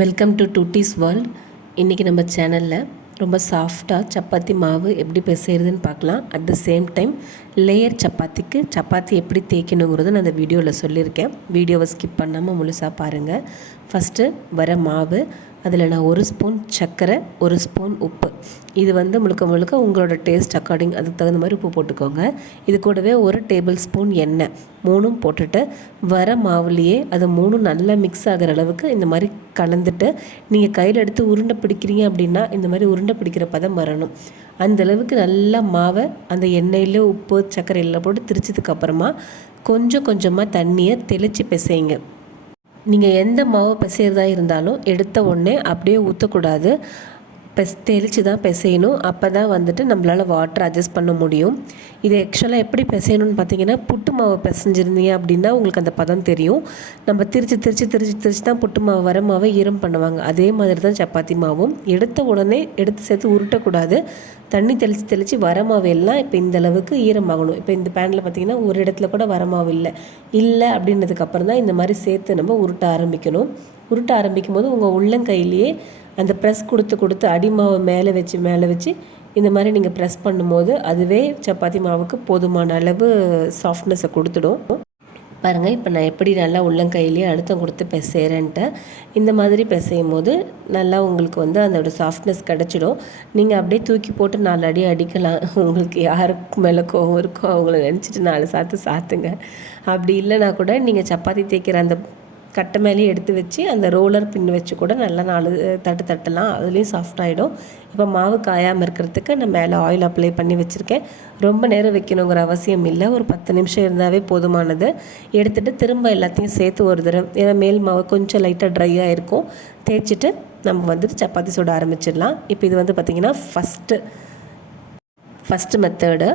Welcome to duties world. இன்றைக்கி நம்ம சேனலில் ரொம்ப சாஃப்டாக சப்பாத்தி மாவு எப்படி பிசைறதுன்னு பார்க்கலாம். At the same time layer chapati எப்படி தேய்க்கணுங்கிறத நான் அந்த வீடியோவில் சொல்லியிருக்கேன். வீடியோவை ஸ்கிப் பண்ணாமல் முழுசாக பாருங்கள். ஃபஸ்ட்டு வர மாவு, அதில் நான் 1 ஸ்பூன் சர்க்கரை, 1 ஸ்பூன் உப்பு, இது முழுக்க முழுக்க உங்களோட டேஸ்ட் அக்கார்டிங் அதுக்கு தகுந்த மாதிரி உப்பு போட்டுக்கோங்க. இது கூடவே 1 டேபிள் ஸ்பூன் எண்ணெய், 3ம் போட்டுட்டு வர மாவுலேயே அது 3 நல்லா மிக்ஸ் ஆகிற அளவுக்கு இந்த மாதிரி கலந்துட்டு நீங்கள் கையில் எடுத்து உருண்டை பிடிக்கிறீங்க அப்படின்னா இந்த மாதிரி உருண்டை பிடிக்கிற பதம் வரணும். அந்தளவுக்கு நல்லா மாவை அந்த எண்ணெயில் உப்பு சர்க்கரை எல்லாம் போட்டு திரிச்சதுக்கப்புறமா கொஞ்சம் கொஞ்சமாக தண்ணியை தெளித்து பிசைங்க. நீங்கள் எந்த மாவு பிசைறதா இருந்தாலும் எடுத்த உடனே அப்படியே ஊற்றக்கூடாது, தெளித்து தான் பிசையணும். அப்போ தான் நம்மளால் வாட்டர் அட்ஜஸ்ட் பண்ண முடியும். இது ஆக்சுவலாக எப்படி பிசையணும்னு பார்த்தீங்கன்னா, புட்டு மாவு பிசைஞ்சிருந்தீங்க அப்படின்னா உங்களுக்கு அந்த பதம் தெரியும். நம்ம திரிச்சு தான் புட்டு மாவு வர மாவை ஈரம் பண்ணுவாங்க. அதே மாதிரி தான் சப்பாத்தி மாவும். எடுத்த உடனே எடுத்து சேர்த்து உருட்டக்கூடாது. தண்ணி தெளித்து வர மாவு எல்லாம் இப்போ இந்த அளவுக்கு ஈரமாகணும். இப்போ இந்த பேனில் பார்த்திங்கன்னா ஒரு இடத்துல கூட வர மாவு இல்லை அப்படின்றதுக்கப்புறம் தான் இந்த மாதிரி சேர்த்து நம்ம உருட்ட ஆரம்பிக்கும் போது உங்கள் உள்ளங்கையிலேயே அந்த ப்ரெஸ் கொடுத்து அடிமாவை மேலே வச்சு இந்த மாதிரி நீங்கள் ப்ரெஸ் பண்ணும்போது அதுவே சப்பாத்தி மாவுக்கு போதுமான அளவு சாஃப்ட்னஸை கொடுத்துடும். பாருங்கள், இப்போ நான் எப்படி நல்லா உள்ளங்கையிலேயே அழுத்தம் கொடுத்து பிசைறேன்ட்டு. இந்த மாதிரி பிசையும் போது நல்லா உங்களுக்கு அதோட சாஃப்ட்னஸ் கிடச்சிடும். நீங்கள் அப்படியே தூக்கி போட்டு 4 அடி அடிக்கலாம். உங்களுக்கு யாருக்கு மேலே கோவம் இருக்கோ அவங்கள நினச்சிட்டு 4 சாத்துங்க. அப்படி இல்லைனா கூட நீங்கள் சப்பாத்தி தேய்க்கிற அந்த கட்டை மேலேயே எடுத்து வச்சு அந்த ரோலர் பின் வச்சு கூட நல்லா 4 தட்டலாம். அதுலேயும் சாஃப்டாகிடும். இப்போ மாவு காயாமல் இருக்கிறதுக்கு நான் மேலே ஆயில் அப்ளை பண்ணி வச்சுருக்கேன். ரொம்ப நேரம் வைக்கணுங்கிற அவசியம் இல்லை, ஒரு 10 நிமிஷம் இருந்தாவே போதுமானது. எடுத்துகிட்டு திரும்ப எல்லாத்தையும் சேர்த்து ஒரு தடவை, ஏன்னா மேல் மாவு கொஞ்சம் லைட்டாக ட்ரையாக இருக்கும், தேய்ச்சிட்டு நம்ம சப்பாத்தி சுட ஆரம்பிச்சிடலாம். இப்போ இது பார்த்திங்கன்னா ஃபஸ்ட்டு மெத்தடு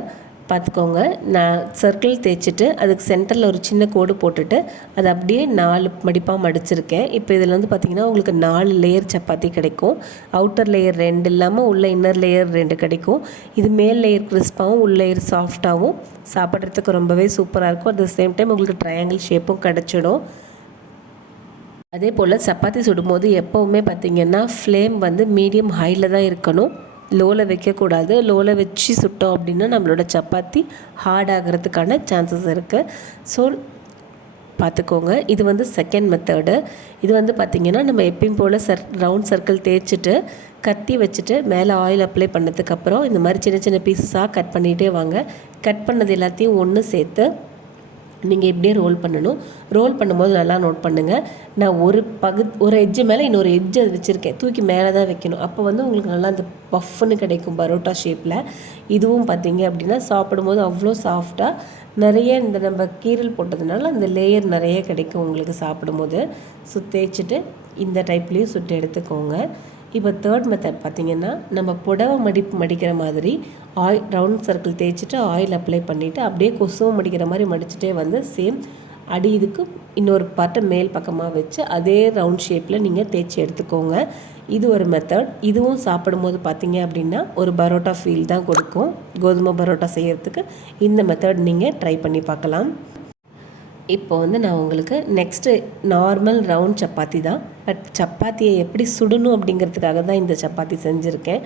பார்த்துக்கோங்க. நான் சர்க்கிள் தேய்ச்சிட்டு அதுக்கு சென்டரில் ஒரு சின்ன கோடு போட்டுட்டு அதை அப்படியே 4 மடிப்பாக மடிச்சிருக்கேன். இப்போ இதில் பார்த்திங்கன்னா உங்களுக்கு 4 லேயர் சப்பாத்தி கிடைக்கும். அவுட்டர் லேயர் 2 இல்லாமல் உள்ள இன்னர் லேயர் 2 கிடைக்கும். இது மேல் லேயர் கிறிஸ்பாகவும் உள்ள லேயர் சாஃப்டாகவும் சாப்பிட்றதுக்கு ரொம்பவே சூப்பராக இருக்கும். அட் த சேம் டைம் உங்களுக்கு ட்ரையாங்கிள் ஷேப்பும் கிடச்சிடும். அதே போல் சப்பாத்தி சுடும்போது எப்போவுமே பார்த்திங்கன்னா ஃப்ளேம் மீடியம் ஹையில் தான் இருக்கணும், லோவில் வைக்கக்கூடாது. லோவில் வச்சு சுட்டோம் அப்படின்னா நம்மளோட சப்பாத்தி ஹார்ட் ஆகிறதுக்கான சான்சஸ் இருக்குது. ஸோ பார்த்துக்கோங்க. இது செகண்ட் மெத்தடு. இது பார்த்திங்கன்னா நம்ம எப்பயும் போல் ரவுண்ட் சர்க்கிள் தேய்ச்சிட்டு கத்தி வச்சுட்டு மேலே ஆயில் அப்ளை பண்ணதுக்கப்புறம் இந்த மாதிரி சின்ன சின்ன பீஸஸாக கட் பண்ணிகிட்டே வாங்க. கட் பண்ணது எல்லாத்தையும் ஒன்று சேர்த்து நீங்கள் இப்படியே ரோல் பண்ணணும். ரோல் பண்ணும்போது நல்லா நோட் பண்ணுங்கள். நான் ஒரு எட்ஜு மேலே இன்னொரு எட்ஜு அது வச்சுருக்கேன், தூக்கி மேலே தான் வைக்கணும். அப்போ உங்களுக்கு நல்லா அந்த பஃப்னு கிடைக்கும் பரோட்டா ஷேப்பில். இதுவும் பார்த்திங்க அப்படின்னா சாப்பிடும்போது அவ்வளோ சாஃப்டாக நிறைய நம்ம கீரல் போட்டதுனால அந்த லேயர் நிறைய கிடைக்கும் உங்களுக்கு சாப்பிடும்போது. தேய்ச்சிட்டு இந்த டைப்லேயும் சுட்டு எடுத்துக்கோங்க. இப்போ தேர்ட் மெத்தட் பார்த்திங்கன்னா, நம்ம புடவை மடிக்கிற மாதிரி ரவுண்ட் சர்க்கிள் தேய்ச்சிட்டு ஆயில் அப்ளை பண்ணிவிட்டு அப்படியே கொசுவும் மடிக்கிற மாதிரி மடிச்சுட்டே சேம் அடி இதுக்கு இன்னொரு பாட்டை மேல் பக்கமாக வச்சு அதே ரவுண்ட் ஷேப்பில் நீங்கள் தேய்ச்சி எடுத்துக்கோங்க. இது ஒரு மெத்தட். இதுவும் சாப்பிடும்போது பார்த்திங்க அப்படின்னா ஒரு பரோட்டா ஃபீல் தான் கொடுக்கும். கோதுமை பரோட்டா செய்கிறதுக்கு இந்த மெத்தட் நீங்கள் ட்ரை பண்ணி பார்க்கலாம். இப்போ நான் உங்களுக்கு நெக்ஸ்ட்டு நார்மல் ரவுண்ட் சப்பாத்தி தான், பட் சப்பாத்தியை எப்படி சுடணும் அப்படிங்கிறதுக்காக தான் இந்த சப்பாத்தி செஞ்சுருக்கேன்.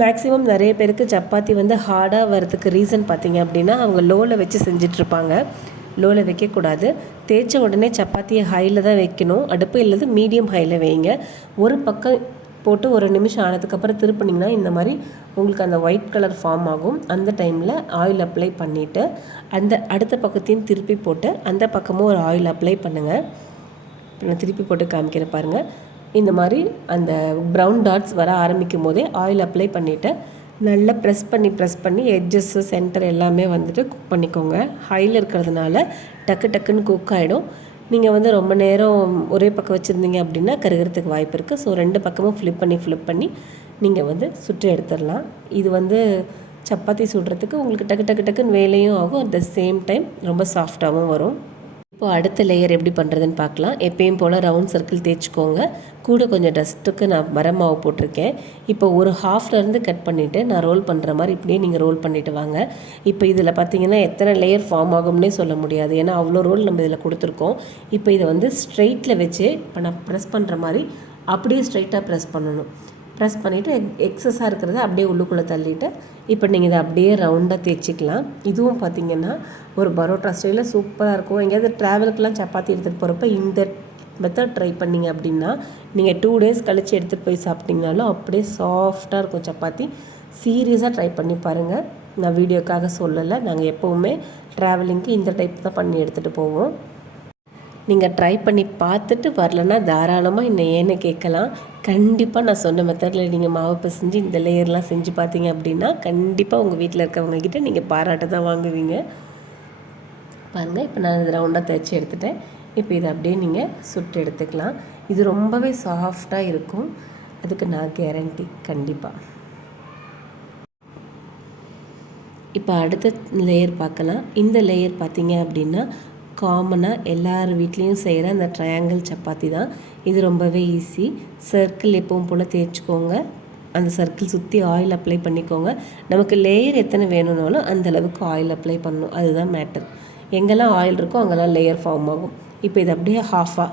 மேக்ஸிமம் நிறைய பேருக்கு சப்பாத்தி ஹார்டாக வரதுக்கு ரீசன் பார்த்திங்க அப்படின்னா அவங்க லோவில் வச்சு செஞ்சிட்ருப்பாங்க. லோவில் வைக்கக்கூடாது. தேய்ச்ச உடனே சப்பாத்தியை ஹையில் தான் வைக்கணும். அடுப்பு இல்லது மீடியம் ஹையில் வைங்க. ஒரு பக்கம் போட்டு ஒரு நிமிஷம் ஆனதுக்கப்புறம் திருப்பினிங்கன்னா இந்த மாதிரி உங்களுக்கு அந்த ஒயிட் கலர் ஃபார்ம் ஆகும். அந்த டைமில் ஆயில் அப்ளை பண்ணிவிட்டு அந்த அடுத்த பக்கத்தையும் திருப்பி போட்டு அந்த பக்கமும் ஒரு ஆயில் அப்ளை பண்ணுங்கள். நான் திருப்பி போட்டு காமிக்கிறேன் பாருங்கள். இந்த மாதிரி அந்த ப்ரௌன் டாட்ஸ் வர ஆரம்பிக்கும் போதே ஆயில் அப்ளை பண்ணிவிட்டு நல்லா ப்ரெஸ் பண்ணி எட்ஜஸ்ஸு சென்டர் எல்லாமே குக் பண்ணிக்கோங்க. ஹையில் இருக்கிறதுனால டக்குன்னு குக் ஆகிடும். நீங்கள் ரொம்ப நேரம் ஒரே பக்கம் வச்சுருந்தீங்க அப்படின்னா கருகிறதுக்கு வாய்ப்பு இருக்குது. ஸோ 2 பக்கமும் ஃப்ளிப் பண்ணி நீங்கள் சுட்டு எடுத்துடலாம். இது சப்பாத்தி சுடுறதுக்கு உங்களுக்கு டக்குன்னு வேலையும் ஆகும். அட் த சேம் டைம் ரொம்ப சாஃப்டாகவும் வரும். இப்போ அடுத்த லேயர் எப்படி பண்ணுறதுன்னு பார்க்கலாம். எப்பயும் போல் ரவுண்ட் சர்க்கிள் தேய்ச்சிக்கோங்க. கூட கொஞ்சம் டஸ்ட்டுக்கு நான் மரமாவு போட்டிருக்கேன். இப்போ ஒரு ஹாஃப்லேருந்து கட் பண்ணிவிட்டு நான் ரோல் பண்ணுற மாதிரி இப்படியே நீங்கள் ரோல் பண்ணிவிட்டு வாங்க. இப்போ இதில் பார்த்தீங்கன்னா எத்தனை லேயர் ஃபார்ம் ஆகும்னே சொல்ல முடியாது, ஏன்னா அவ்வளோ ரோல் நம்ம இதில் கொடுத்துருக்கோம். இப்போ இதை ஸ்ட்ரெயிட்டில் வச்சு இப்போ நான் ப்ரெஸ் பண்ணுற மாதிரி அப்படியே ஸ்ட்ரைட்டாக ப்ரெஸ் பண்ணணும். ப்ரெஸ் பண்ணிவிட்டு எக்ஸஸாக இருக்கிறத அப்படியே உள்ளுக்குள்ளே தள்ளிவிட்டு இப்போ நீங்கள் இதை அப்படியே ரவுண்டாக தேய்ச்சிக்கலாம். இதுவும் பார்த்திங்கன்னா ஒரு பரோட்டா ஸ்டைலில் சூப்பராக இருக்கும். எங்கேயாவது ட்ராவலுக்குலாம் சப்பாத்தி எடுத்துகிட்டு போகிறப்ப இந்த மெத்தட் ட்ரை பண்ணிங்க அப்படின்னா நீங்கள் 2 days கழித்து எடுத்துகிட்டு போய் சாப்பிட்டிங்கனாலும் அப்படியே சாஃப்டாக இருக்கும் சப்பாத்தி. சீரியஸாக ட்ரை பண்ணி பாருங்கள். நான் வீடியோக்காக சொல்லலை, நாங்கள் எப்போவுமே ட்ராவலிங்க்கு இந்த டைப் தான் பண்ணி எடுத்துகிட்டு போவோம். நீங்கள் ட்ரை பண்ணி பார்த்துட்டு வரலன்னா தாராளமாக இன்னும் ஏன்னு கேட்கலாம். கண்டிப்பாக நான் சொன்ன மெத்தடில் நீங்கள் மாவு பிசைஞ்சு இந்த லேயர்லாம் செஞ்சு பார்த்தீங்க அப்படின்னா கண்டிப்பாக உங்கள் வீட்டில் இருக்கவங்கக்கிட்ட நீங்கள் பாராட்ட தான் வாங்குவீங்க. பாருங்கள், இப்போ நான் இது ரவுண்டாக தைச்சி எடுத்துட்டேன். இப்போ இதை அப்படியே நீங்கள் சுட்டு எடுத்துக்கலாம். இது ரொம்பவே சாஃப்டாக இருக்கும், அதுக்கு நான் கேரண்டி கண்டிப்பாக. இப்போ அடுத்த லேயர் பார்க்கலாம். இந்த லேயர் பார்த்தீங்க அப்படின்னா காமனாக எல்லார் வீட்லேயும் செய்கிற அந்த ட்ரையாங்கிள் சப்பாத்தி தான். இது ரொம்பவே ஈஸி. சர்க்கிள் எப்பவும் போல் தேய்ச்சிக்கோங்க. அந்த சர்க்கிள் சுற்றி ஆயில் அப்ளை பண்ணிக்கோங்க. நமக்கு லேயர் எத்தனை வேணும்னாலும் அந்தளவுக்கு ஆயில் அப்ளை பண்ணணும், அதுதான் மேட்டர். எங்கெல்லாம் ஆயில் இருக்கோ அங்கெல்லாம் லேயர் ஃபார்ம் ஆகும். இப்போ இதை அப்படியே ஹாஃபாக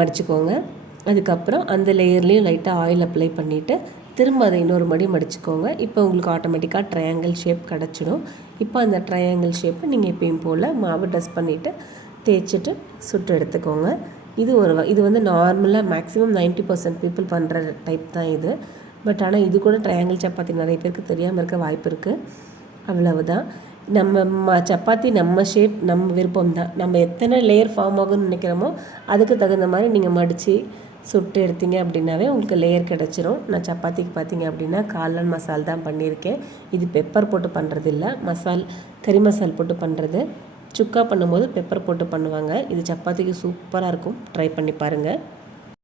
மடிச்சுக்கோங்க. அதுக்கப்புறம் அந்த லேயர்லேயும் லைட்டாக ஆயில் அப்ளை பண்ணிவிட்டு திரும்ப அதை இன்னொரு மடி மடிச்சுக்கோங்க. இப்போ உங்களுக்கு ஆட்டோமேட்டிக்காக ட்ரையாங்கிள் ஷேப் கிடச்சிடும். இப்போ அந்த ட்ரையாங்கிள் ஷேப்பை நீங்கள் எப்பயும் போல் மாவு டஸ்ட் பண்ணிவிட்டு தேய்ச்சிட்டு சுட்டு எடுத்துக்கோங்க. இது வந்து நார்மலாக மேக்ஸிமம் 90% பீப்புள் பண்ணுற டைப் தான் இது. பட் ஆனால் இது கூட ட்ரையாங்கிள் சப்பாத்தி நிறைய பேருக்கு தெரியாமல் இருக்க வாய்ப்பு இருக்குது. அவ்வளவுதான். நம்ம சப்பாத்தி நம்ம ஷேப் நம்ம விருப்பம் தான். நம்ம எத்தனை லேயர் ஃபார்ம் ஆகும்னு நினைக்கிறோமோ அதுக்கு தகுந்த மாதிரி நீங்கள் மடித்து சுட்டு எடுத்தீங்க அப்படின்னாவே உங்களுக்கு லேயர் கிடச்சிரும். நான் சப்பாத்திக்கு பார்த்தீங்க அப்படின்னா காளான் மசால் தான் பண்ணியிருக்கேன். இது பெப்பர் போட்டு பண்ணுறது இல்லை, கறி மசால் போட்டு பண்ணுறது. சுக்கா பண்ணும்போது பெப்பர் போட்டு பண்ணுவாங்க. இது சப்பாத்திக்கு சூப்பராக இருக்கும், ட்ரை பண்ணி பாருங்கள்.